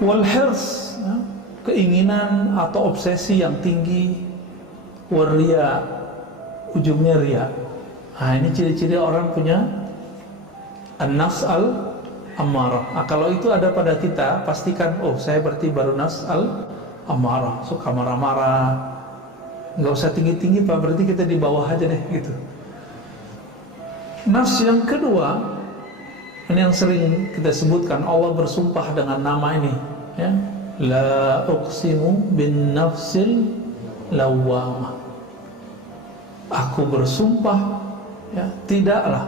Wal hirs, keinginan atau obsesi yang tinggi. Waria, ujungnya ria. Nah, ini ciri-ciri orang punya an-nafs al-ammarah. Kalau itu ada pada kita, pastikan, oh saya berarti baru nafs al-ammarah, suka marah-marah. Nggak usah tinggi-tinggi Pak, berarti kita di bawah aja deh gitu. Nafs yang kedua, ini yang sering kita sebutkan, Allah bersumpah dengan nama ini, ya. La uqsimu bin nafsil lawwamah. Aku bersumpah, ya, tidaklah,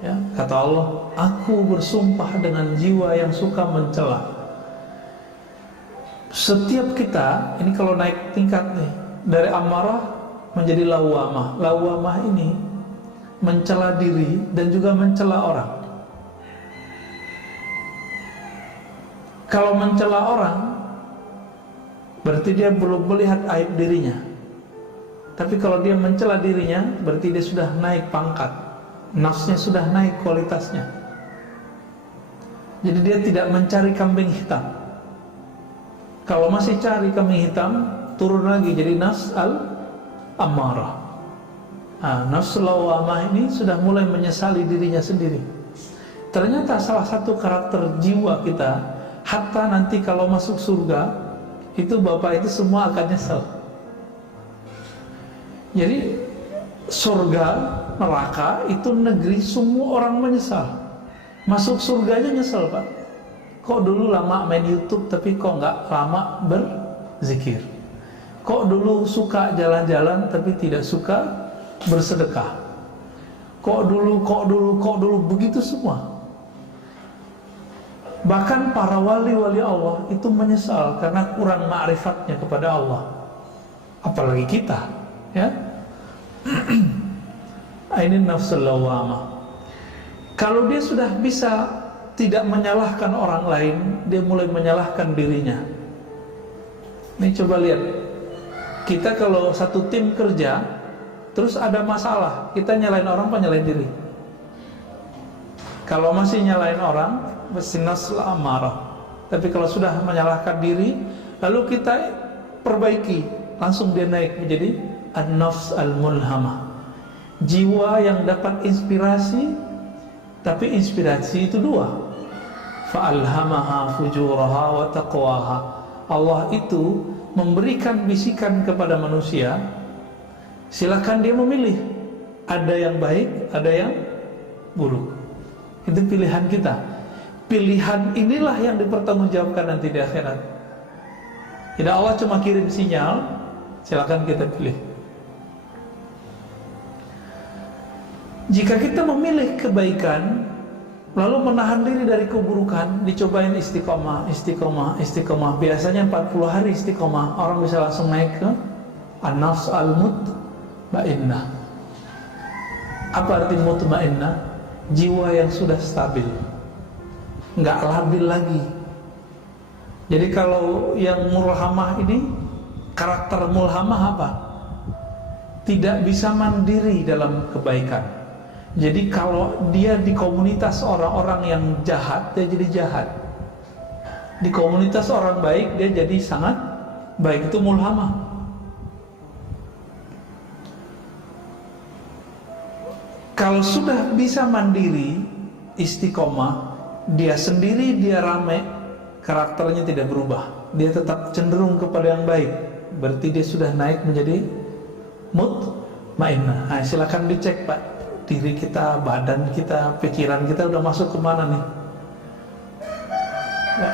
ya, kata Allah, aku bersumpah dengan jiwa yang suka mencela. Setiap kita, ini kalau naik tingkat nih, dari amarah menjadi lawwamah. Lawwamah ini mencela diri dan juga mencela orang. Kalau mencela orang, berarti dia belum melihat aib dirinya. Tapi kalau dia mencela dirinya, berarti dia sudah naik pangkat, nafsnya sudah naik kualitasnya. Jadi dia tidak mencari kambing hitam. Kalau masih cari kambing hitam, turun lagi jadi nafs al-ammarah. Nah, nafs lawamah ini sudah mulai menyesali dirinya sendiri. Ternyata salah satu karakter jiwa kita, hatta nanti kalau masuk surga, itu bapak itu semua akan nyesal. Jadi surga, neraka itu negeri semua orang menyesal. Masuk surga aja nyesal Pak. Kok dulu lama main YouTube tapi kok nggak lama berzikir. Kok dulu suka jalan-jalan tapi tidak suka bersedekah. Kok dulu begitu semua. Bahkan para wali-wali Allah itu menyesal karena kurang ma'rifatnya kepada Allah. Apalagi kita, ya. Ini nafsul lawamah. Kalau dia sudah bisa tidak menyalahkan orang lain, dia mulai menyalahkan dirinya. Ini coba lihat, kita kalau satu tim kerja, terus ada masalah, kita nyalain orang apa nyalain diri? Kalau masih nyalain orang, mesti nafsul amarah. Tapi kalau sudah menyalahkan diri, lalu kita perbaiki, langsung dia naik menjadi an-nafs al-mulhamah. Jiwa yang dapat inspirasi, tapi inspirasi itu dua. Fa'alhamaha fujuraha wa taqwaha. Allah itu memberikan bisikan kepada manusia, silakan dia memilih. Ada yang baik, ada yang buruk. Itu pilihan kita. Pilihan inilah yang dipertanggungjawabkan nanti di akhirat. Tidak Allah cuma kirim sinyal, silakan kita pilih. Jika kita memilih kebaikan, lalu menahan diri dari keburukan, dicobain istiqomah. Biasanya 40 hari istiqomah, orang bisa langsung naik ke an-nafs al-mutmainnah. Apa arti mutmainnah? Jiwa yang sudah stabil, nggak labil lagi. Jadi kalau yang mulhamah ini, karakter mulhamah apa? Tidak bisa mandiri dalam kebaikan. Jadi kalau dia di komunitas orang-orang yang jahat, dia jadi jahat. Di komunitas orang baik, dia jadi sangat baik. Itu mulhamah. Kalau sudah bisa mandiri, istiqomah, dia sendiri, dia rame, karakternya tidak berubah. Dia tetap cenderung kepada yang baik. Berarti dia sudah naik menjadi mutmainnah. Nah, silakan dicek Pak. Diri kita, badan kita, pikiran kita udah masuk kemana nih? Ya.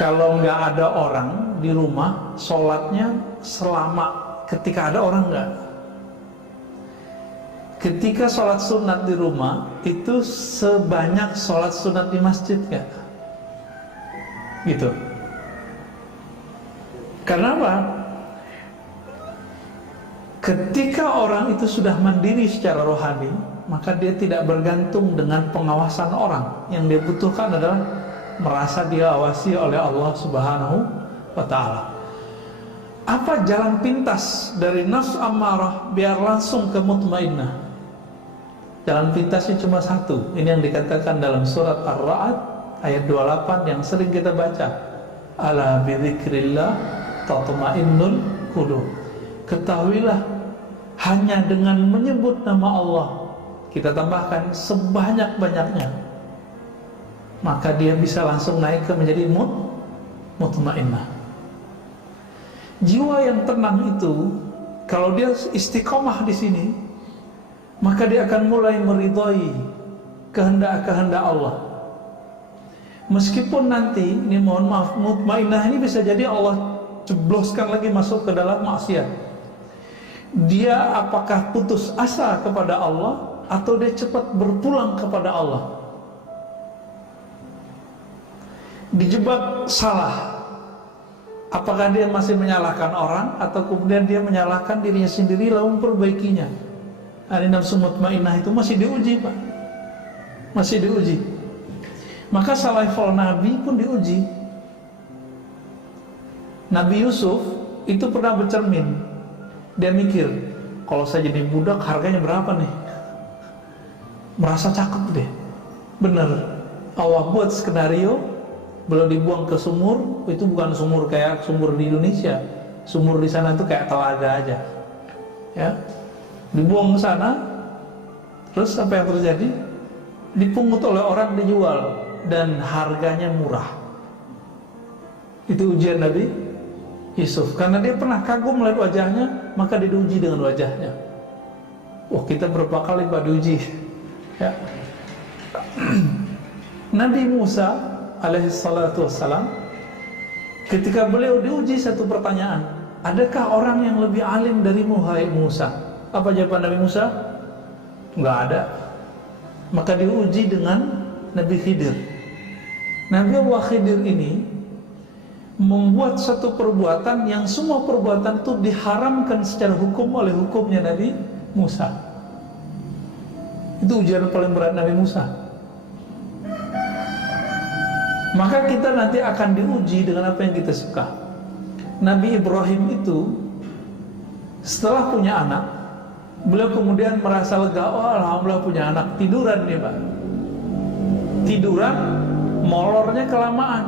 Kalau nggak ada orang di rumah, sholatnya selama ketika ada orang nggak? Ketika sholat sunat di rumah, itu sebanyak sholat sunat di masjid nggak? Gitu. Karena apa? Ketika orang itu sudah mandiri secara rohani, maka dia tidak bergantung dengan pengawasan orang. Yang dia butuhkan adalah merasa diawasi oleh Allah Subhanahu wa ta'ala. Apa jalan pintas dari nafs ammarah biar langsung ke mutmainnah? Jalan pintasnya cuma satu. Ini yang dikatakan dalam surat Ar-Ra'd ayat 28 yang sering kita baca. Ala bidzikrillah tatma'innul qulub. Ketahuilah, hanya dengan menyebut nama Allah, kita tambahkan sebanyak-banyaknya, maka dia bisa langsung naik ke menjadi mutmainnah. Jiwa yang tenang itu, kalau dia istiqomah di sini, maka dia akan mulai meridhai kehendak-kehendak Allah. Meskipun nanti, ini mohon maaf, mutmainnah ini bisa jadi Allah jebloskan lagi masuk ke dalam maksiat. Dia apakah putus asa kepada Allah atau dia cepat berpulang kepada Allah? Dijebak salah, apakah dia masih menyalahkan orang atau kemudian dia menyalahkan dirinya sendiri lalu memperbaikinya? Ini nafsu mutmainnah itu masih diuji, Pak. Masih diuji. Maka salaful Nabi pun diuji. Nabi Yusuf itu pernah bercermin. Dia mikir, kalau saya jadi budak harganya berapa nih? Merasa cakep deh. Bener, Allah buat skenario, beliau dibuang ke sumur. Itu bukan sumur kayak sumur di Indonesia. Sumur di sana itu kayak telaga aja. Ya, dibuang ke sana. Terus apa yang terjadi? Dipungut oleh orang, dijual, dan harganya murah. Itu ujian Nabi Yusuf. Karena dia pernah kagum melihat wajahnya, maka diuji dengan wajahnya. Wah, kita berapa kali Pak diuji, ya. Nabi Musa alaihi salatu wassalam, ketika beliau diuji satu pertanyaan, adakah orang yang lebih alim darimu, hai Musa? Apa jawaban Nabi Musa? Enggak ada. Maka diuji dengan Nabi Khidir. Nabi Allah Khidir ini membuat satu perbuatan yang semua perbuatan itu diharamkan secara hukum oleh hukumnya Nabi Musa. Itu ujian paling berat Nabi Musa. Maka kita nanti akan diuji dengan apa yang kita suka. Nabi Ibrahim itu setelah punya anak, beliau kemudian merasa lega, oh alhamdulillah punya anak. Tiduran nih Pak, tiduran, molornya kelamaan,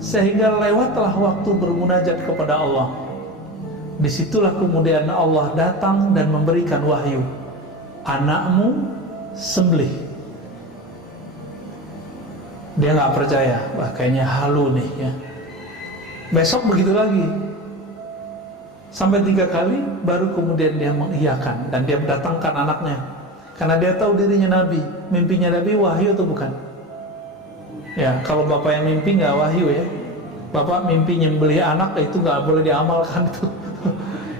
sehingga lewatlah waktu bermunajat kepada Allah. Disitulah kemudian Allah datang dan memberikan wahyu, anakmu sembelih. Dia nggak percaya, wah kayaknya halu nih ya. Besok begitu lagi, sampai 3 kali, baru kemudian dia mengiyakan dan dia mendatangkan anaknya. Karena dia tahu dirinya Nabi, mimpinya Nabi wahyu atau bukan? Ya, kalau bapak yang mimpi nggak wahyu ya, bapak mimpi nyembelih anak itu nggak boleh diamalkan tuh.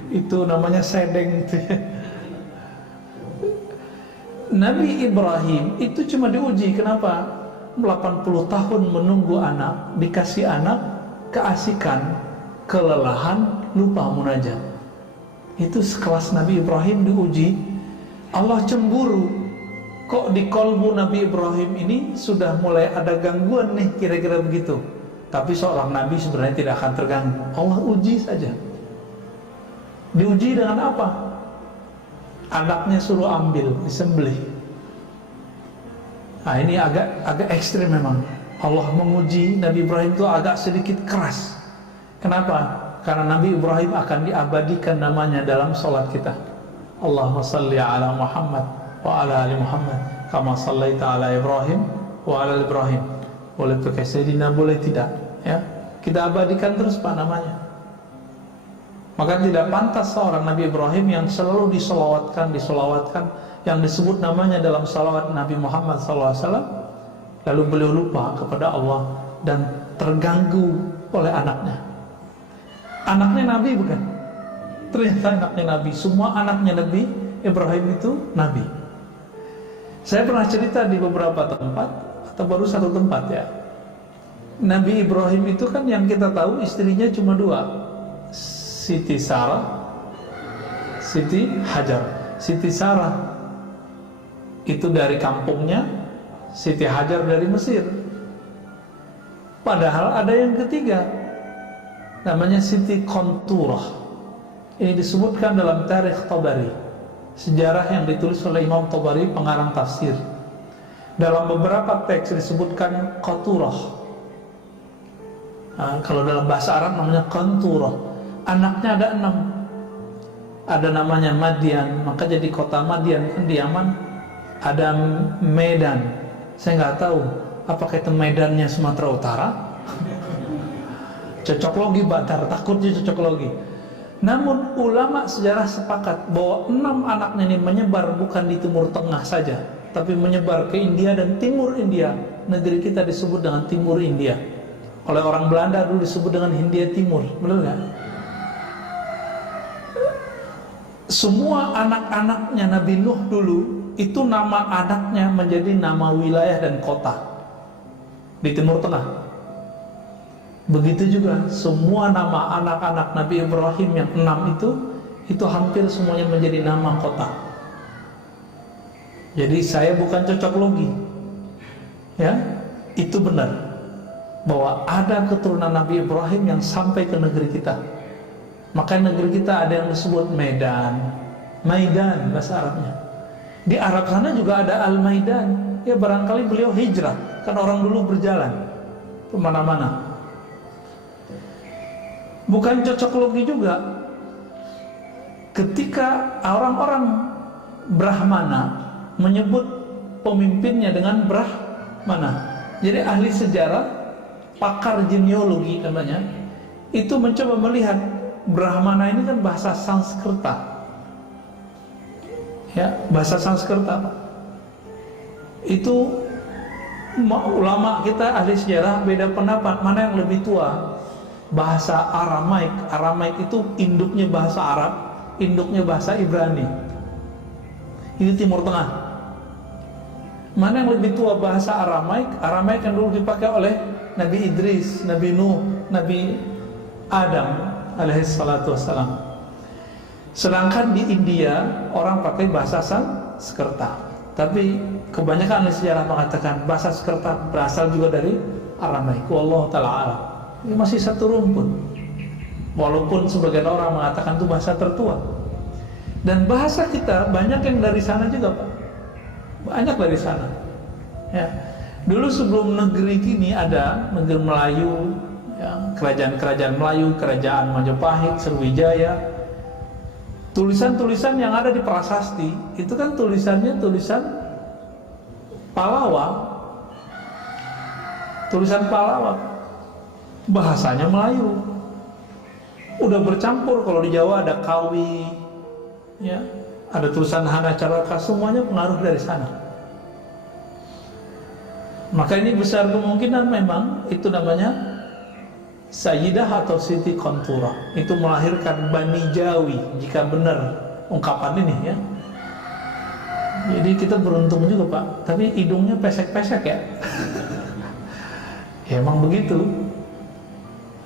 Itu namanya sedeng itu ya. Nabi Ibrahim itu cuma diuji, kenapa? 80 tahun menunggu anak, dikasih anak, keasikan, kelelahan, lupa munajat. Itu sekelas Nabi Ibrahim diuji. Allah cemburu, kok di kolbu Nabi Ibrahim ini sudah mulai ada gangguan nih, kira-kira begitu. Tapi seorang Nabi sebenarnya tidak akan terganggu. Allah uji saja. Diuji dengan apa? Anaknya suruh ambil, disembelih. Nah ini agak ekstrim memang. Allah menguji Nabi Ibrahim itu agak sedikit keras. Kenapa? Karena Nabi Ibrahim akan diabadikan namanya dalam sholat kita. Allahumma salli ala Muhammad wa ala ali Muhammad kama sallaita ala Ibrahim wa ala Ibrahim. Boleh pakai Sayyidina, boleh tidak ya. Kita abadikan terus Pak namanya. Maka tidak pantas seorang Nabi Ibrahim yang selalu disolawatkan, yang disebut namanya dalam salawat Nabi Muhammad SAW, lalu beliau lupa kepada Allah dan terganggu oleh anaknya. Anaknya Nabi bukan? Ternyata anaknya Nabi. Semua anaknya Nabi Ibrahim itu Nabi. Saya pernah cerita di beberapa tempat, atau baru satu tempat ya. Nabi Ibrahim itu kan yang kita tahu istrinya cuma 2, Siti Sarah, Siti Hajar. Siti Sarah itu dari kampungnya, Siti Hajar dari Mesir. Padahal ada yang ketiga, namanya Siti Qanturah. Ini disebutkan dalam Tarikh Tabari, sejarah yang ditulis oleh Imam Tabari, pengarang tafsir. Dalam beberapa teks disebutkan Qaturah. Kalau dalam bahasa Arab namanya Qanturah. Anaknya ada 6. Ada namanya Madian, maka jadi kota Madian kan di Yaman. Ada Medan, saya nggak tahu apakah itu Medannya Sumatera Utara. Cocok logi Badar, takutnya cocok logi. Namun ulama sejarah sepakat bahwa 6 anaknya ini menyebar bukan di Timur Tengah saja, tapi menyebar ke India dan Timur India. Negeri kita disebut dengan Timur India. Oleh orang Belanda dulu disebut dengan Hindia Timur, benar nggak? Semua anak-anaknya Nabi Nuh dulu itu nama anaknya menjadi nama wilayah dan kota di Timur Tengah. Begitu juga semua nama anak-anak Nabi Ibrahim yang 6 itu hampir semuanya menjadi nama kota. Jadi saya bukan cocok logi, ya, itu benar bahwa ada keturunan Nabi Ibrahim yang sampai ke negeri kita. Maka negeri kita ada yang disebut Medan, Maidan bahasa Arabnya. Di Arab sana juga ada Al-Maidan. Ya barangkali beliau hijrah, kan orang dulu berjalan kemana-mana. Bukan cocok logi juga ketika orang-orang Brahmana menyebut pemimpinnya dengan Brahmana. Jadi ahli sejarah, pakar genealogi namanya, itu mencoba melihat Brahmana ini kan bahasa Sanskerta, ya, bahasa Sanskerta. Itu ulama kita ahli sejarah beda pendapat mana yang lebih tua. Bahasa Aramaik, Aramaik itu induknya bahasa Arab, induknya bahasa Ibrani. Ini Timur Tengah. Mana yang lebih tua bahasa Aramaik? Aramaik yang dulu dipakai oleh Nabi Idris, Nabi Nuh, Nabi Adam alaihissalatu wassalam. Sedangkan di India orang pakai bahasa Sanskerta. Tapi kebanyakan ahli sejarah mengatakan bahasa Sanskerta berasal juga dari Aramaik. Wallahu ta'ala alam. Ini masih satu rumpun. Walaupun sebagian orang mengatakan itu bahasa tertua. Dan bahasa kita banyak yang dari sana juga, Pak. Banyak dari sana. Ya. Dulu sebelum negeri kini ada negeri Melayu, ya, kerajaan-kerajaan Melayu, kerajaan Majapahit, Sriwijaya. Tulisan-tulisan yang ada di prasasti itu kan tulisannya tulisan Palawa. Tulisan Palawa. Bahasanya Melayu. Udah bercampur, kalau di Jawa ada Kawi, ya, ada tulisan Hana Caraka, semuanya pengaruh dari sana. Maka ini besar kemungkinan memang itu namanya Sayyidah atau Siti Qanturah. Itu melahirkan Bani Jawi, jika benar ungkapan ini, ya. Jadi kita beruntung juga, Pak. Tapi hidungnya pesek-pesek, ya. Ya emang begitu.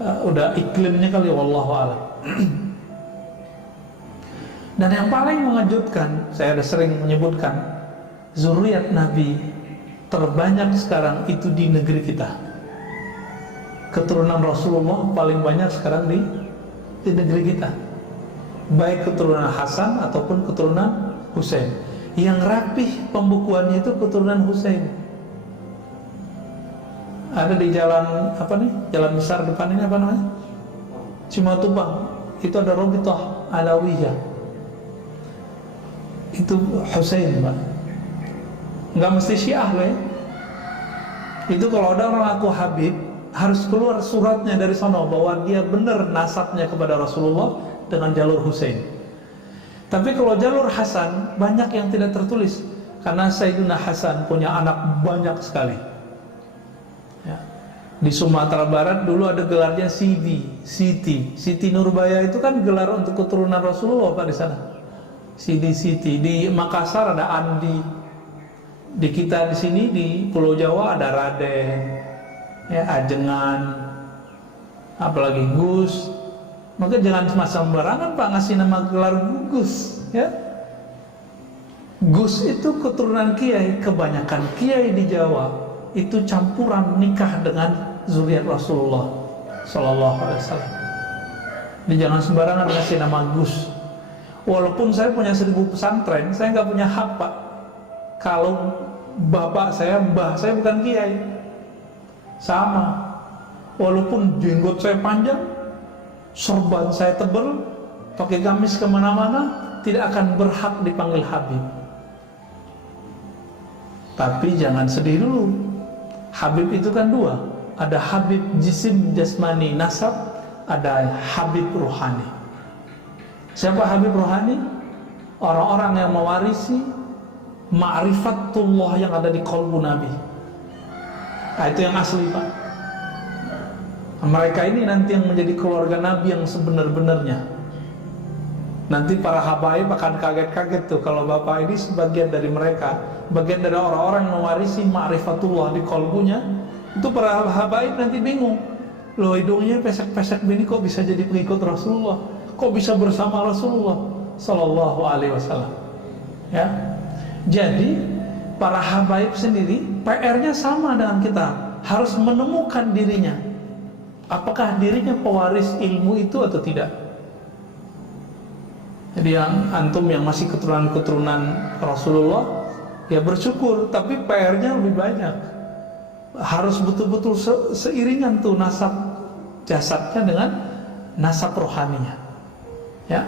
Udah iklimnya kali, wallahu a'lam. Dan yang paling mengejutkan, saya ada sering menyebutkan, zuriat Nabi terbanyak sekarang itu di negeri kita. Keturunan Rasulullah paling banyak sekarang di negeri kita. Baik keturunan Hasan ataupun keturunan Husain. Yang rapih pembukuannya itu keturunan Husain. Ada di jalan apa nih? Jalan besar depan ini apa namanya? Cimatubang. Itu ada Robitoh Alawiyah. Itu Husain, Pak. Nggak mesti Syiah loh, ya. Itu kalau ada orang aku Habib, harus keluar suratnya dari sana bahwa dia benar nasabnya kepada Rasulullah dengan jalur Husain. Tapi kalau jalur Hasan banyak yang tidak tertulis karena Sayyidina Hasan punya anak banyak sekali. Ya. Di Sumatera Barat dulu ada gelarnya Siti Nurbaya, itu kan gelar untuk keturunan Rasulullah, Pak, di sana. Siti. Di Makassar ada Andi. Di kita di sini di Pulau Jawa ada Raden, ya, Ajengan, apalagi Gus. Maka jangan sembarangan, Pak, ngasih nama gelar Gus, ya. Gus itu keturunan kiai. Kebanyakan kiai di Jawa itu campuran nikah dengan zuriat Rasulullah Sallallahu Alaihi Wasallam. Jadi jangan sembarangan ngasih nama Gus. Walaupun saya punya 1000 pesantren, saya nggak punya hak, Pak. Kalau bapak saya, mbah saya bukan kiai, sama. walaupun jenggot saya panjang, sorban saya tebal, pakai gamis kemana-mana, tidak akan berhak dipanggil Habib. Tapi jangan sedih dulu. Habib itu kan dua, ada Habib jisim jasmani nasab, ada Habib rohani. Siapa Habib rohani? Orang-orang yang mewarisi ma'rifatullah yang ada di qalbu Nabi. Nah, itu yang asli, Pak. Mereka ini nanti yang menjadi keluarga Nabi yang sebenar-benarnya. Nanti para habaib akan kaget-kaget tuh kalau Bapak ini sebagian dari mereka, bagian dari orang-orang yang mewarisi ma'rifatullah di qalbunya. Itu para habaib nanti bingung. Loh, hidungnya pesek-pesek begini kok bisa jadi pengikut Rasulullah? Kok bisa bersama Rasulullah Sallallahu Alaihi Wasallam? Ya, jadi para habaib sendiri PR-nya sama dengan kita, harus menemukan dirinya. Apakah dirinya pewaris ilmu itu atau tidak? Jadi yang antum yang masih keturunan Rasulullah, ya bersyukur, tapi PR-nya lebih banyak. Harus betul-betul seiringan tuh nasab jasadnya dengan nasab rohaninya. Ya.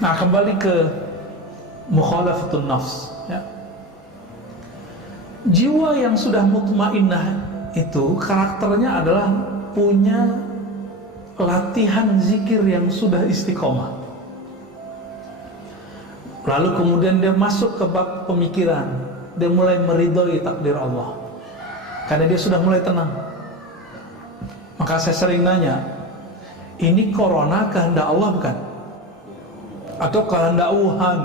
Nah, kembali ke mukhalafatun nafs, ya. Jiwa yang sudah mutmainnah itu karakternya adalah punya latihan zikir yang sudah istiqomah. Lalu kemudian dia masuk ke bab pemikiran, dia mulai meridhoi takdir Allah karena dia sudah mulai tenang. Maka saya sering nanya, ini corona kehendak Allah bukan? Atau kehendak Wuhan?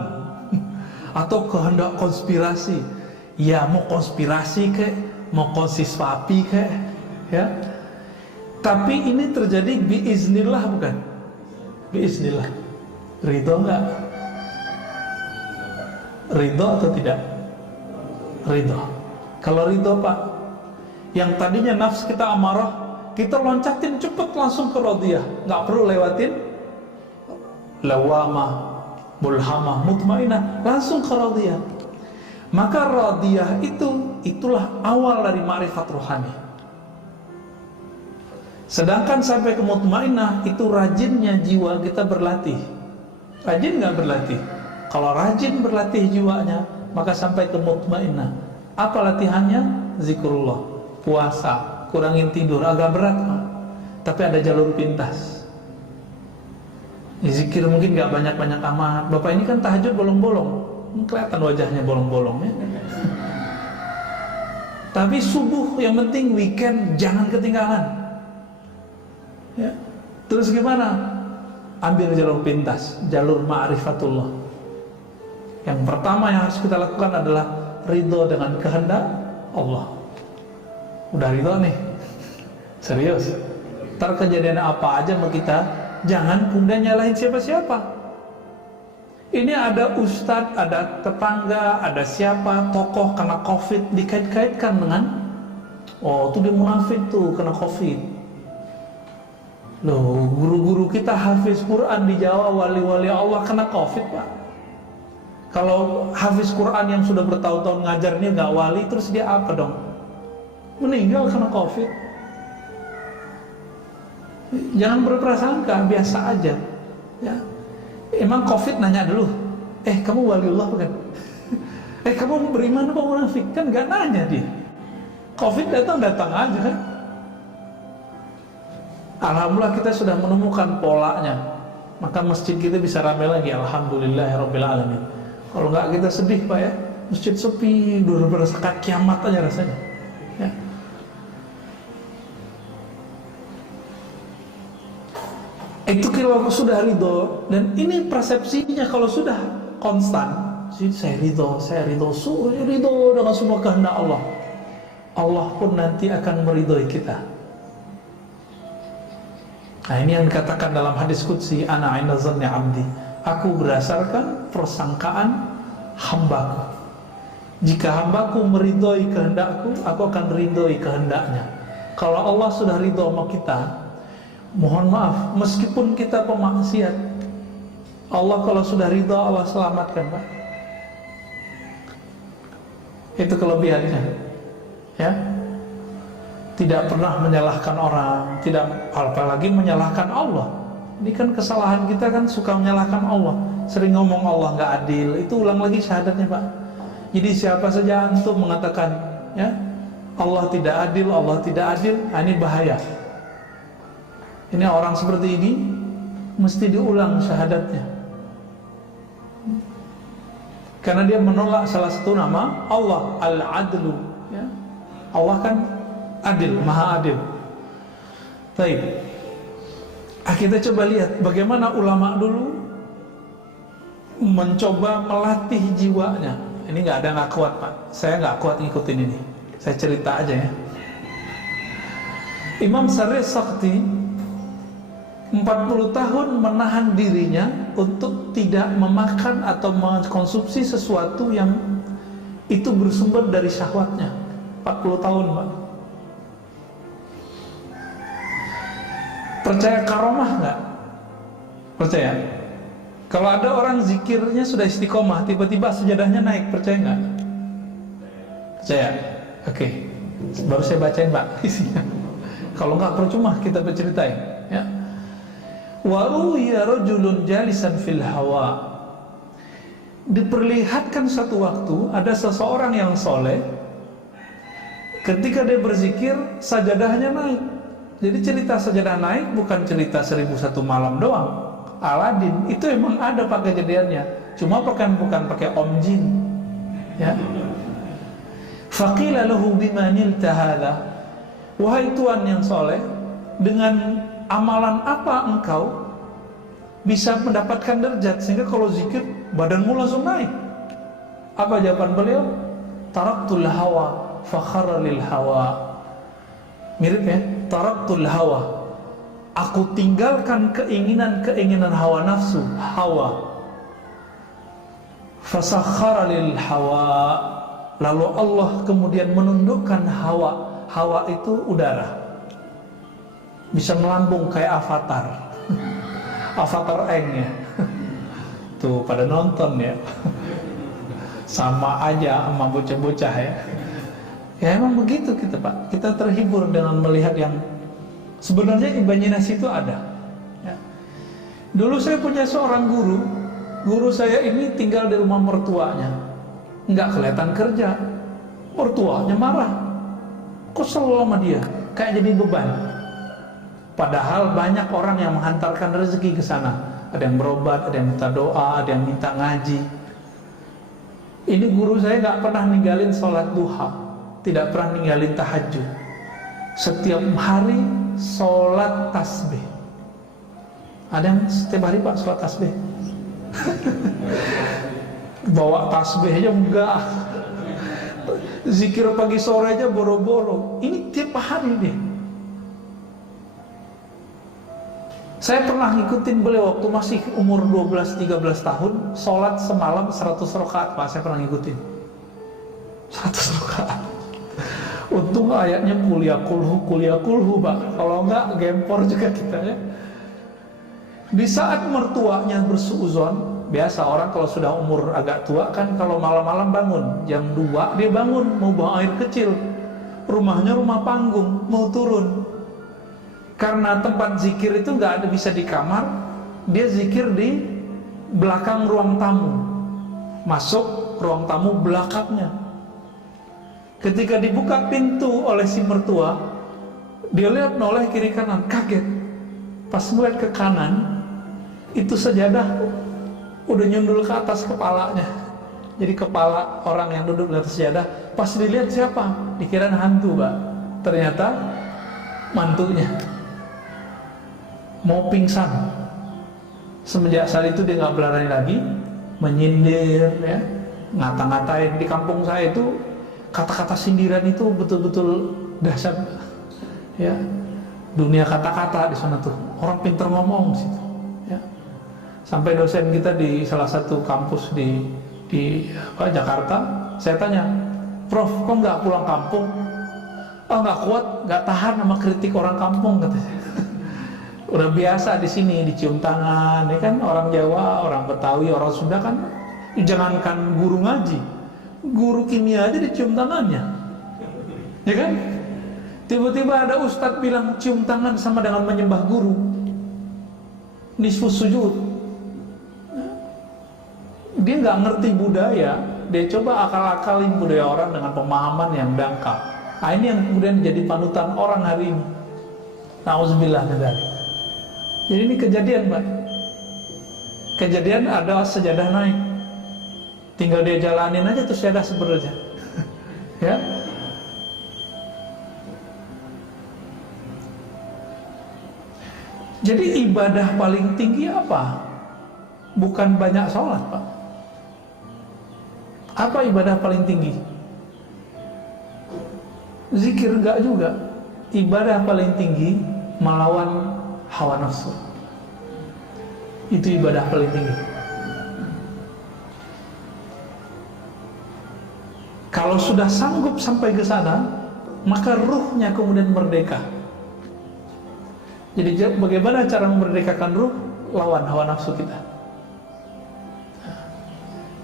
Atau kehendak konspirasi? Ya, mau konspirasi kek, mau konsispapi kek, ya. Tapi ini terjadi biiznillah bukan? Biiznillah. Ridho enggak? Ridho atau tidak? Ridho. Kalau ridho, Pak, yang tadinya nafs kita amarah, kita loncatin cepet langsung ke radiyah, nggak perlu lewatin lawamah, mulhamah, mutmainah, langsung ke radiyah. Maka radiyah itulah awal dari ma'rifat rohani. Sedangkan sampai ke mutmainah itu rajinnya jiwa kita berlatih. Rajin nggak berlatih? Kalau rajin berlatih jiwanya, maka sampai ke mutmainah. Apa latihannya? Zikrullah, puasa, kurangin tidur, agak berat, Pak. Tapi ada jalur pintas. Zikir mungkin nggak banyak-banyak amat. Bapak ini kan tahajud bolong-bolong, kelihatan wajahnya bolong-bolong, ya. Tapi subuh yang penting, weekend jangan ketinggalan. Ya. Terus gimana? Ambil jalur pintas, jalur ma'rifatullah. Yang pertama yang harus kita lakukan adalah ridho dengan kehendak Allah. Udah ridho nih, serius. Ntar kejadian apa aja sama kita, jangan kemudian nyalahin siapa-siapa. Ini ada ustadz, ada tetangga, ada siapa, tokoh kena COVID, dikait-kaitkan dengan, oh itu dia munafik tuh kena COVID. Loh, guru-guru kita hafiz Quran di Jawa, wali-wali Allah kena COVID, Pak. Kalau hafiz Quran yang sudah bertahun-tahun ngajar ini nggak wali, terus dia apa dong? Meninggal kena COVID. Jangan berprasangka, biasa aja. Ya. Emang COVID nanya dulu, kamu waliullah bukan? Kamu beriman apa munafik? Kan nggak nanya dia. COVID datang aja kan. Alhamdulillah kita sudah menemukan polanya, maka masjid kita bisa ramai lagi. Alhamdulillahirabbil alamin. Kalau nggak kita sedih, Pak, ya. Masjid sepi, udah berasa kiamat aja rasanya. Ya. Itu kalau sudah ridho, dan ini persepsinya kalau sudah konstan, saya ridho dengan semua kehendak Allah. Allah pun nanti akan meridhoi kita. Nah, ini yang dikatakan dalam hadis qudsi, ana 'inda dhanni 'abdi. Aku berdasarkan persangkaan hambaku. Jika hambaku meridhoi kehendakku, aku akan ridhoi kehendaknya. Kalau Allah sudah ridho sama kita, mohon maaf, meskipun kita pemaksiat, Allah kalau sudah ridho, Allah selamatkan, Pak. Itu kelebihannya, ya. tidak pernah menyalahkan orang, tidak apalagi menyalahkan Allah. Ini kan kesalahan kita kan, suka menyalahkan Allah, sering ngomong Allah nggak adil. Itu ulang lagi syahadatnya Pak. Jadi siapa saja antum mengatakan ya Allah tidak adil, Allah tidak adil, ini bahaya. Ini orang seperti ini mesti diulang syahadatnya, karena dia menolak salah satu nama Allah, Al-Adlu ya. Allah kan adil, maha adil. Baik, kita coba lihat bagaimana ulama dulu mencoba melatih jiwanya. Ini nggak ada nggak kuat Pak, saya nggak kuat ngikutin ini, saya cerita aja ya. Imam Syarih Sakti 40 tahun menahan dirinya untuk tidak memakan atau mengkonsumsi sesuatu yang itu bersumber dari syahwatnya. 40 tahun Pak. Percaya karomah nggak? Percaya? Kalau ada orang zikirnya sudah istiqomah, tiba-tiba sejadahnya naik, percaya nggak? Percaya? Oke. Baru saya bacain Pak isinya. Kalau nggak percuma kita berceritain ya. Wa ruwiya rajulun jalisan fil hawa. Diperlihatkan satu waktu ada seseorang yang soleh, ketika dia berzikir sajadahnya naik. Jadi cerita sajadah naik bukan cerita 1001 malam doang. Aladin itu emang ada Pak kejadiannya, cuma bukan pakai om jin ya. Faqila lahu bima nilta hadza, wahai tuan yang soleh, dengan amalan apa engkau bisa mendapatkan derajat sehingga kalau zikir badanmu langsung naik? Apa jawaban beliau? Taraktul hawa fakharra lil hawa. Mirip ya, taraktul hawa, aku tinggalkan keinginan hawa nafsu, hawa. Fasakhara lil hawa, lalu Allah kemudian menundukkan hawa. Hawa itu udara, bisa melambung kayak avatar. Avatar Eng ya. Tuh pada nonton ya. Sama aja sama bocah-bocah ya. Ya emang begitu kita Pak. Kita terhibur dengan melihat yang sebenarnya imajinasi itu ada ya. Dulu saya punya seorang guru. Guru saya ini tinggal di rumah mertuanya, nggak kelihatan kerja. Mertuanya marah, kesel sama dia, kayak jadi beban. Padahal banyak orang yang menghantarkan rezeki ke sana. Ada yang berobat, ada yang minta doa, ada yang minta ngaji. Ini guru saya nggak pernah ninggalin sholat duha, tidak pernah ninggalin tahajud. Setiap hari sholat tasbih. Ada yang setiap hari Pak sholat tasbih? Bawa tasbih aja enggak. Zikir pagi sore aja boro-boro. Ini tiap hari deh. Saya pernah ngikutin beliau waktu masih umur 12-13 tahun, sholat semalam 100 rakaat Pak, saya pernah ngikutin 100 rakaat. Untung ayatnya kuliah kulhu Pak, kalau enggak gempor juga kita ya. Di saat mertuanya bersuuzon, biasa orang kalau sudah umur agak tua kan kalau malam-malam bangun, jam 2 dia bangun mau buang air kecil. Rumahnya rumah panggung, mau turun. Karena tempat zikir itu nggak ada bisa di kamar, dia zikir di belakang ruang tamu. Masuk ruang tamu belakangnya. Ketika dibuka pintu oleh si mertua, dia lihat noleh kiri kanan, kaget. Pas ngeliat ke kanan, itu sajadah udah nyundul ke atas kepalanya. Jadi kepala orang yang duduk di atas sajadah. Pas dilihat siapa? Dikira hantu Pak. Ternyata mantunya. Mau pingsan. Semenjak saat itu dia nggak berani lagi menyindir, ya, ngata-ngatain. Di kampung saya itu kata-kata sindiran itu betul-betul dahsyat, ya. Dunia kata-kata di sana tuh, orang pintar ngomong di situ, ya. Sampai dosen kita di salah satu kampus di Jakarta, saya tanya, Prof, kok nggak pulang kampung? Oh nggak kuat, nggak tahan sama kritik orang kampung katanya. Udah biasa di sini dicium tangan, ya kan, orang Jawa, orang Betawi, orang Sunda kan, jangankan guru ngaji, guru kimia aja dicium tangannya, ya kan? Tiba-tiba ada ustadz bilang cium tangan sama dengan menyembah guru, nisfu sujud. Dia nggak ngerti budaya, dia coba akal-akalin budaya orang dengan pemahaman yang dangkal. Nah, ini yang kemudian jadi panutan orang hari ini. Nauzubillah min dzalik. Jadi ini kejadian, Pak. Kejadian ada sejadah naik, tinggal dia jalanin aja tuh sejadah sebenarnya. Ya. Jadi ibadah paling tinggi apa? Bukan banyak sholat, Pak. Apa ibadah paling tinggi? Zikir enggak juga. Ibadah paling tinggi melawan hawa nafsu. Itu ibadah paling tinggi. Kalau sudah sanggup sampai ke sana, maka ruhnya kemudian merdeka. Jadi bagaimana cara memerdekakan ruh? Lawan hawa nafsu kita.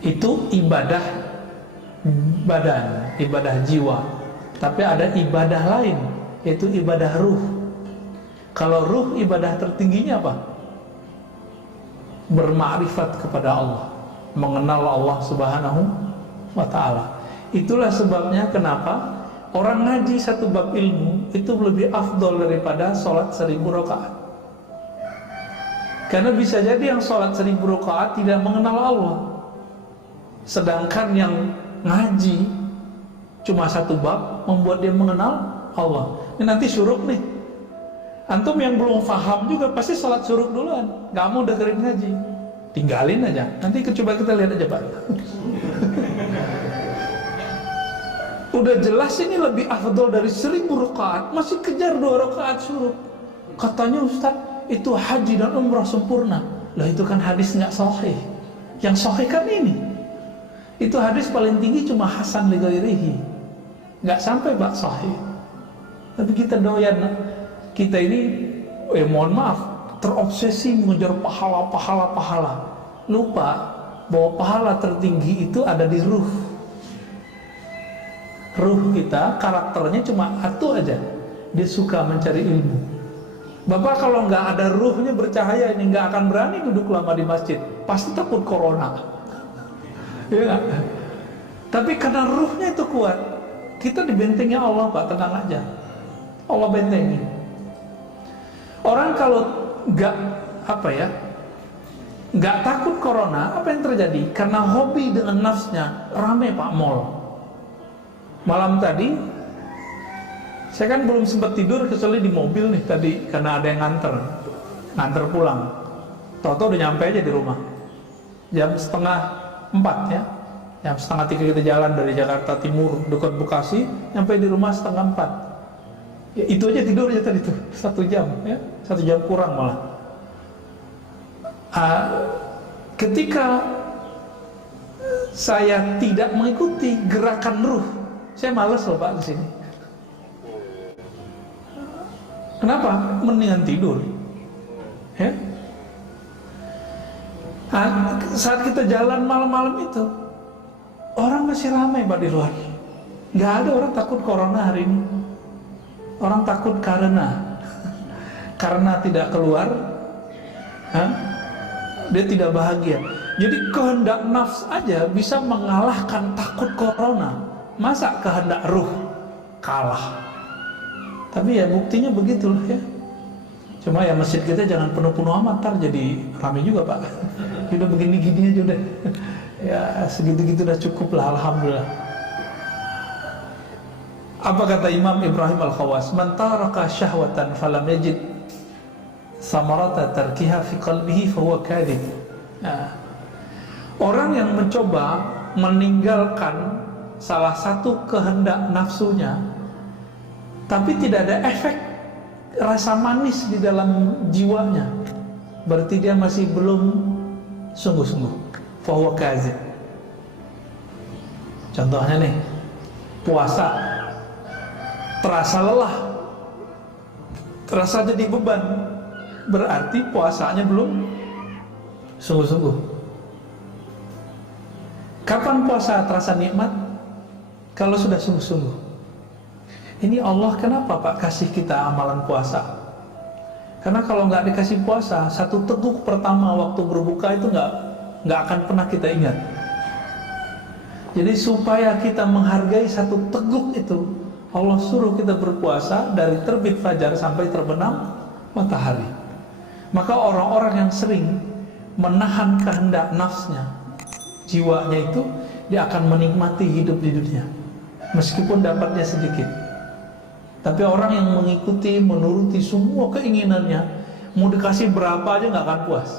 Itu ibadah badan, ibadah jiwa. Tapi ada ibadah lain, yaitu ibadah ruh. Kalau ruh, ibadah tertingginya apa? Bermakrifat kepada Allah, mengenal Allah Subhanahu wa ta'ala. Itulah sebabnya kenapa orang ngaji satu bab ilmu itu lebih afdol daripada sholat 1000 rakaat. Karena bisa jadi yang sholat 1000 rakaat tidak mengenal Allah, sedangkan yang ngaji cuma satu bab membuat dia mengenal Allah. Ini nanti syuruk nih. Antum yang belum paham juga pasti sholat syuruk duluan, nggak mau dengerin ngaji, tinggalin aja. Nanti coba kita lihat aja, Pak. Udah jelas ini lebih afdol dari 1000 rakaat, masih kejar 2 rakaat syuruk. Katanya Ustaz, itu haji dan umrah sempurna. Lah itu kan hadis nggak sahih. Yang sahih kan ini. Itu hadis paling tinggi cuma hasan li ghairihi. Nggak sampai Pak sahih. Tapi kita doyan, kita ini mohon maaf, terobsesi mengejar pahala. Lupa bahwa pahala tertinggi itu ada di ruh. Ruh kita, karakternya cuma satu aja, dia suka mencari ilmu. Bapak kalau nggak ada ruhnya bercahaya ini nggak akan berani duduk lama di masjid, pasti takut corona. Ya. Tapi karena ruhnya itu kuat, kita dibentengi Allah, Pak, tenang aja. Allah bentengi. Orang kalau nggak takut corona, apa yang terjadi? Karena hobi dengan nafsnya, rame Pak mall. Malam tadi saya kan belum sempat tidur kecuali di mobil nih tadi, karena ada yang nganter pulang. Toto udah nyampe aja di rumah jam 3:30 ya, jam 2:30 kita jalan dari Jakarta Timur dekat Bekasi, nyampe di rumah 3:30. Ya, itu aja tidur aja tadi tuh 1 jam ya, 1 jam kurang malah. Ketika saya tidak mengikuti gerakan ruh, saya malas loh Pak kesini. Kenapa? Mendingan tidur. Ya. Saat kita jalan malam-malam itu, orang masih ramai Pak di luar. Gak ada orang takut corona hari ini. Orang takut karena tidak keluar, dia tidak bahagia. Jadi kehendak nafs aja bisa mengalahkan takut corona. Masa kehendak ruh kalah? Tapi ya buktinya begitulah ya. Cuma ya masjid kita jangan penuh-penuh amat, ntar jadi ramai juga Pak. Udah begini-gini aja udah. Ya segitu-gitu udah cukup lah, alhamdulillah. Apa kata Imam Ibrahim Al-Khawas? Man taraka syahwatan falam yajid samarata tarkiha fi qalbihi fahuwa kadhib. Orang yang mencoba meninggalkan salah satu kehendak nafsunya tapi tidak ada efek rasa manis di dalam jiwanya, berarti dia masih belum sungguh-sungguh. Fahuwa kadzib. Contohnya nih, puasa terasa lelah, terasa jadi beban, berarti puasanya belum sungguh-sungguh. Kapan puasa terasa nikmat? Kalau sudah sungguh-sungguh. ini Allah kenapa Pak kasih kita amalan puasa? Karena kalau nggak dikasih puasa, satu teguk pertama waktu berbuka itu nggak akan pernah kita ingat. Jadi supaya kita menghargai satu teguk itu, Allah suruh kita berpuasa dari terbit fajar sampai terbenam matahari. Maka orang-orang yang sering menahan kehendak nafsnya, jiwanya itu, dia akan menikmati hidup di dunia meskipun dapatnya sedikit. Tapi orang yang mengikuti, menuruti semua keinginannya, mau dikasih berapa aja nggak akan puas.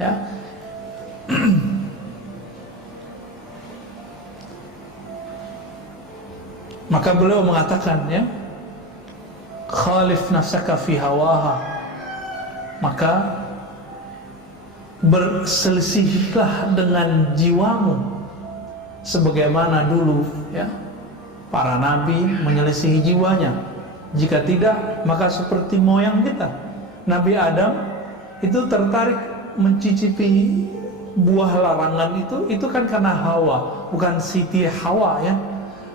Ya. Maka beliau mengatakan, ya, khalif nafsaka fi hawaha, maka berselisihlah dengan jiwamu sebagaimana dulu, ya, para nabi menyelisihi jiwanya. Jika tidak, maka seperti moyang kita, Nabi Adam itu tertarik mencicipi buah larangan itu kan karena Hawa, bukan Siti Hawa, ya.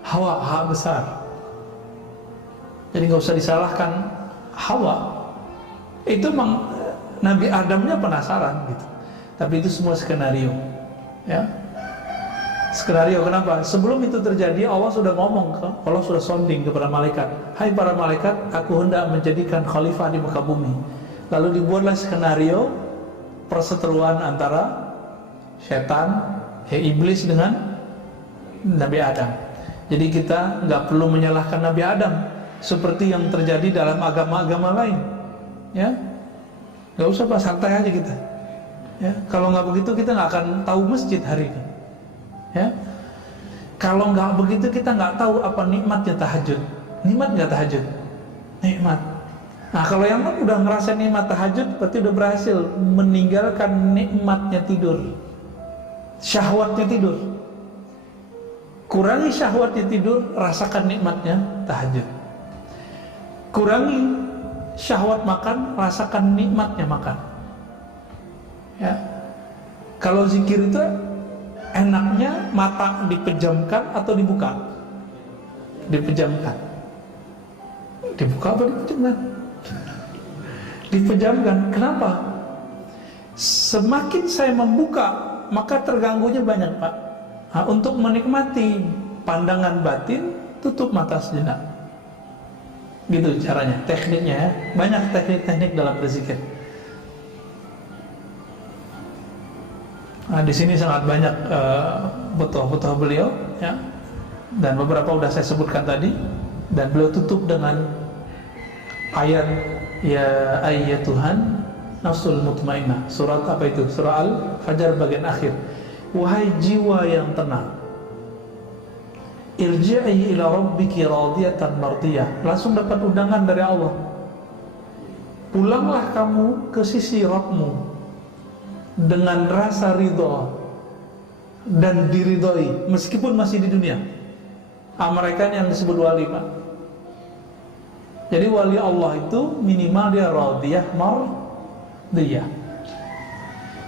Hawa hak besar. Jadi nggak usah disalahkan Hawa. Itu Nabi Adamnya penasaran gitu. Tapi itu semua skenario, ya. Skenario kenapa? Sebelum itu terjadi, Allah sudah ngomong, Allah sudah sounding kepada malaikat. Hai para malaikat, aku hendak menjadikan khalifah di muka bumi. Lalu dibuatlah skenario perseteruan antara setan, iblis dengan Nabi Adam. Jadi kita nggak perlu menyalahkan Nabi Adam seperti yang terjadi dalam agama-agama lain, ya. Nggak usah Pak, santai aja kita, ya. Kalau nggak begitu kita nggak akan tahu masjid hari ini, ya. Kalau nggak begitu kita nggak tahu apa nikmatnya tahajud. Nikmat nggak tahajud? Nikmat. Nah, kalau yang udah ngerasa nikmat tahajud, berarti udah berhasil meninggalkan nikmatnya tidur, syahwatnya tidur. Kurangi syahwatnya tidur, rasakan nikmatnya tahajud. Kurangi syahwat makan, rasakan nikmatnya makan. Ya. Kalau zikir itu enaknya mata dipejamkan atau dibuka? Dipejamkan. Dibuka apa dipejamkan? Dipejamkan. Kenapa? Semakin saya membuka, maka terganggunya banyak, Pak. Nah, untuk menikmati pandangan batin, tutup mata sejenak. Gitu caranya, tekniknya, ya. Banyak teknik-teknik dalam berzikir. Nah, di sini sangat banyak butuh beliau, ya. Dan beberapa sudah saya sebutkan tadi. Dan beliau tutup dengan ayat, ya ayyatuhan nafsul mutmainnah. Surat apa itu? Surah Al-Fajr bagian akhir. Wahai jiwa yang tenang, irji'i ila rabbiki radiyatan mardiyah. Langsung dapat undangan dari Allah. Pulanglah kamu ke sisi Rabbmu dengan rasa ridha dan diridhoi meskipun masih di dunia. Mereka yang disebut wali, Pak. Jadi wali Allah itu minimal dia radiyah mardiyah.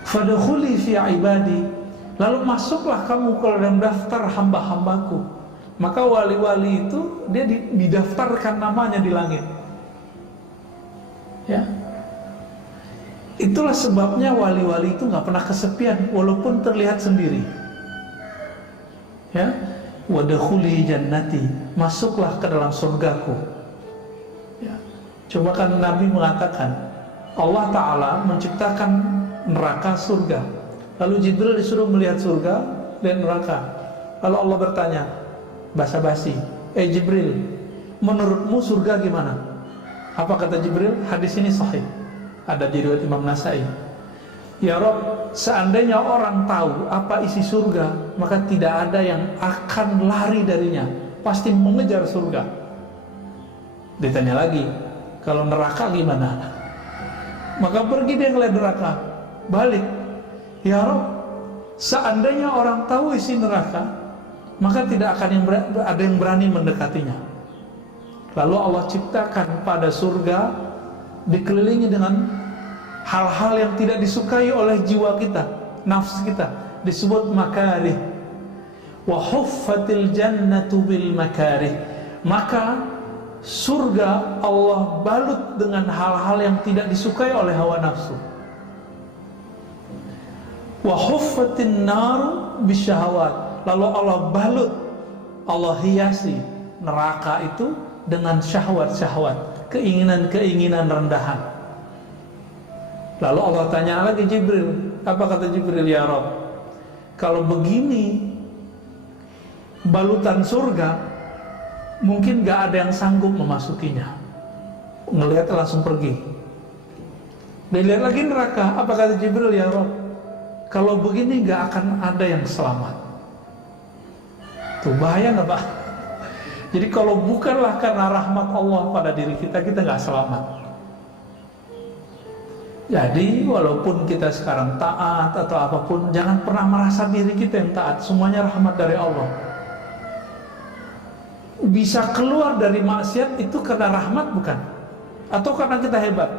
Fadkhuli fi ibadi, lalu masuklah kamu ke dalam daftar hamba-hambaku. Maka wali-wali itu dia didaftarkan namanya di langit, ya. Itulah sebabnya wali-wali itu nggak pernah kesepian walaupun terlihat sendiri, ya. Wadkhuli jannati, masuklah ke dalam surgaku, ya. Coba kan Nabi mengatakan Allah Ta'ala menciptakan neraka, surga. Lalu Jibril disuruh melihat surga dan neraka. Lalu Allah bertanya basa-basi, Jibril, menurutmu surga gimana? Apa kata Jibril? Hadis ini sahih, ada di riwayat Imam Nasai. Ya Rabb, seandainya orang tahu apa isi surga, maka tidak ada yang akan lari darinya, pasti mengejar surga. Ditanya lagi, kalau neraka gimana? Maka pergi dia ngeliat neraka, balik. Ya Rabb, seandainya orang tahu isi neraka, maka tidak akan ada yang berani mendekatinya. Lalu Allah ciptakan pada surga dikelilingi dengan hal-hal yang tidak disukai oleh jiwa kita, nafsu kita, disebut makarih. Wa huffatil jannatu bil makarih. maka surga Allah balut dengan hal-hal yang tidak disukai oleh hawa nafsu. Wa huffatin naru bisyahawat, lalu Allah balut, Allah hiasi neraka itu dengan syahwat-syahwat, keinginan-keinginan rendahan. Lalu Allah tanya lagi Jibril, apa kata Jibril? Ya Rabb, kalau begini balutan surga, mungkin gak ada yang sanggup memasukinya. Ngelihat langsung pergi. Dilihat lagi neraka, apa kata Jibril? Ya Rabb, kalau begini gak akan ada yang selamat. Tuh bahaya gak Pak? Jadi kalau bukanlah karena rahmat Allah pada diri kita, kita gak selamat. Jadi walaupun kita sekarang taat atau apapun, jangan pernah merasa diri kita yang taat. Semuanya rahmat dari Allah. Bisa keluar dari maksiat itu karena rahmat bukan? Atau karena kita hebat?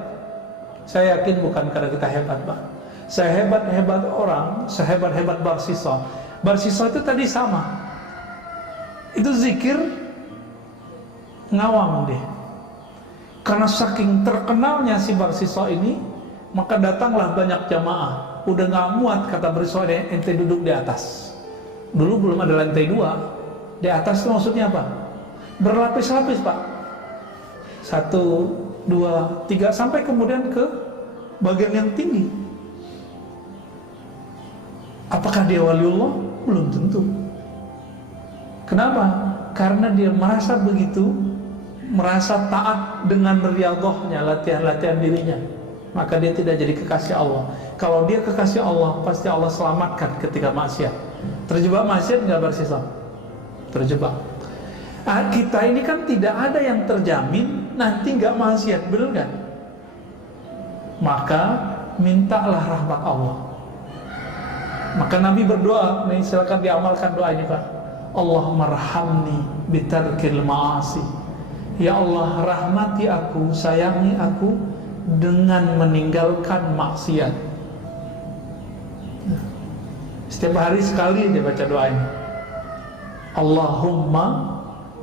Saya yakin bukan karena kita hebat, Pak. Sehebat-hebat orang, sehebat-hebat Barsisa. Barsisa itu tadi sama. Itu zikir ngawang deh. Karena saking terkenalnya si Barsisa ini, maka datanglah banyak jamaah. Udah gak muat kata Barsisa, ente duduk di atas. Dulu belum ada lantai 2. Di atas itu maksudnya apa? Berlapis-lapis Pak. 1, 2, 3 sampai kemudian ke bagian yang tinggi. Apakah dia waliullah? Belum tentu. Kenapa? Karena dia merasa begitu, merasa taat dengan riyadhahnya, latihan-latihan dirinya, maka dia tidak jadi kekasih Allah. Kalau dia kekasih Allah, pasti Allah selamatkan ketika maksiat. Terjebak maksiat nggak Barsisa? Terjebak. Kita ini kan tidak ada yang terjamin nanti nggak maksiat, benar kan? Maka mintalah rahmat Allah. Maka Nabi berdoa, nih silakan diamalkan doa ini Pak. Allahumma rahamni bitarkil ma'asi. Ya Allah, rahmati aku, sayangi aku dengan meninggalkan maksiat. Setiap hari sekali dia baca doa ini. Allahumma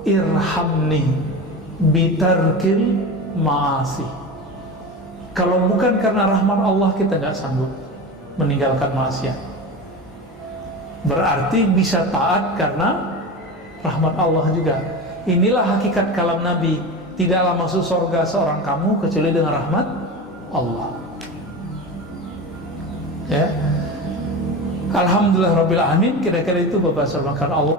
irhamni bitarkil ma'asi. Kalau bukan karena rahmat Allah, kita nggak sanggup meninggalkan maksiat. Berarti bisa taat karena rahmat Allah juga. Inilah hakikat kalam Nabi. Tidaklah masuk surga seorang kamu kecuali dengan rahmat Allah. Ya. Alhamdulillah Rabbil Alamin. Kira-kira itu Bapak Saudara Allah.